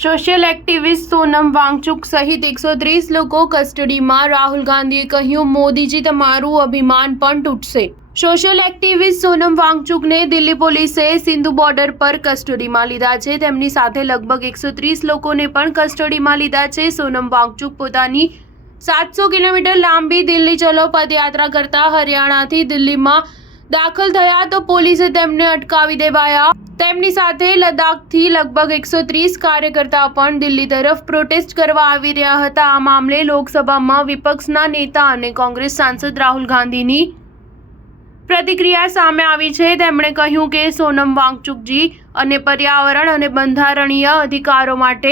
Social activist Sonam Wangchuk સહિત 130 લોકો કસ્ટડીમાં. રાહુલ ગાંધીએ કહ્યું, મોદીજી તમારું અભિમાન પણ તૂટશે. સોશિયલ એક્ટિવિસ્ટ સોનમ વાંગચુકને દિલ્હી પોલીસે સિંધુ બોર્ડર પર કસ્ટડીમાં લીધા છે. તેમની સાથે લગભગ 130 લોકોને પણ કસ્ટડીમાં લીધા છે. સોનમ વાંગચુક પોતાની 700 કિલોમીટર લાંબી દિલ્હી ચલો પદયાત્રા કરતા હરિયાણાથી દિલ્હીમાં દાખલ થયા તો પોલીસે તેમને અટકાવી દેવાયા. તેમની સાથે લદ્દાખથી લગભગ 130 કાર્યકર્તા પણ દિલ્હી તરફ પ્રોટેસ્ટ કરવા આવી રહ્યા હતા. આ મામલે લોકસભામાં વિપક્ષના નેતા અને કોંગ્રેસ સાંસદ રાહુલ ગાંધીની પ્રતિક્રિયા સામે આવી છે. તેમણે કહ્યું કે સોનમ વાંગચુકજી અને પર્યાવરણ અને બંધારણીય અધિકારો માટે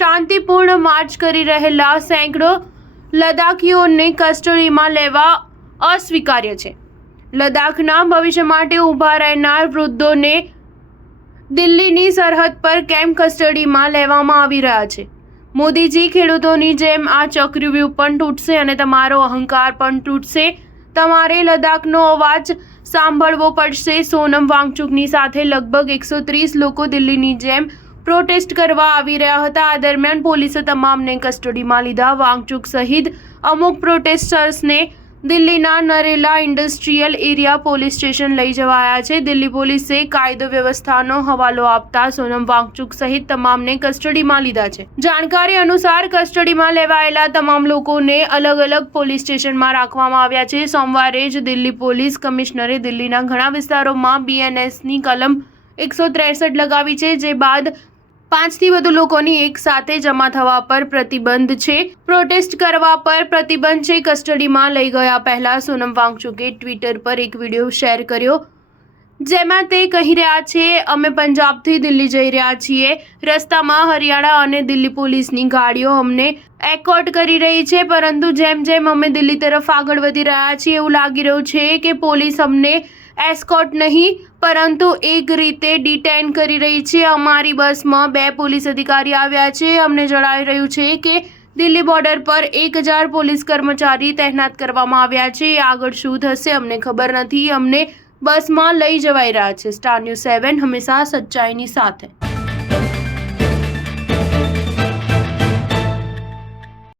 શાંતિપૂર્ણ માર્ચ કરી રહેલા સેંકડો લદ્દાખીઓને કસ્ટડીમાં લેવા અસ્વીકાર્ય છે. લદ્દાખના ભવિષ્ય માટે ઊભા રહેનાર વૃદ્ધોને દિલ્હીની સરહદ પર કેમ કસ્ટડીમાં લેવામાં આવી રહ્યા છે? મોદીજી, ખેડૂતોની જેમ આ ચક્રવ્યૂહ પણ તૂટશે અને તમારો અહંકાર પણ તૂટશે. તમારે લદ્દાખનો અવાજ સાંભળવો પડશે. સોનમ વાંગચુકની સાથે લગભગ 130 લોકો દિલ્હીની જેમ પ્રોટેસ્ટ કરવા આવી રહ્યા હતા. આ દરમિયાન પોલીસે તમામને કસ્ટડીમાં લીધા. વાંગચુક સહિત અમુક પ્રોટેસ્ટર્સને દિલ્હીના Narela industrial area police station લઈ જવાયા છે. દિલ્હી પોલીસે કાયદો વ્યવસ્થાનો હવાલો આપતા સોનમ વાંગચુક સહિત તમામને કસ્ટડીમાં લીધા છે. જાણકારી અનુસાર કસ્ટડીમાં લેવાયેલા તમામ લોકોને અલગ અલગ પોલીસ સ્ટેશનમાં રાખવામાં આવ્યા છે. સોમવારે જ દિલ્હી પોલીસ કમિશનરે દિલ્હીના ઘણા વિસ્તારોમાં BNSની કલમ 163 લગાવી છે. જે બાદ 5થી વધુ લોકોની એક સાથે જમા થવા પર પ્રતિબંધ છે. પ્રોટેસ્ટ કરવા પર પ્રતિબંધ છે. કસ્ટડીમાં લઈ ગયા પહેલા સોનમ વાંગચુકે ટ્વિટર પર એક વિડીયો શેર કર્યો જેમાં તે કહી રહ્યા છે, અમે પંજાબથી દિલ્હી જઈ રહ્યા છીએ. રસ્તામાં હરિયાણા અને દિલ્હી પોલીસની ગાડીઓ અમને એસ્કોર્ટ કરી રહી છે, પરંતુ જેમ જેમ અમે દિલ્હી તરફ આગળ વધી રહ્યા છીએ એવું લાગી રહ્યું છે કે પોલીસ અમને એસ્કોર્ટ નહીં પરંતુ એક રીતે ડિટેન કરી રહી છે. અમારી બસમાં 2 પોલીસ અધિકારી આવ્યા છે. અમને જણાવી રહ્યું છે કે દિલ્હી બોર્ડર પર 1000 પોલીસ કર્મચારી તૈનાત કરવામાં આવ્યા છે. આગળ શું થશે અમને ખબર નથી. અમને બસમાં લઈ જવાઈ રહ્યા છે. સ્ટાર ન્યૂઝ 7 હંમેશા સચ્ચાઈની સાથે.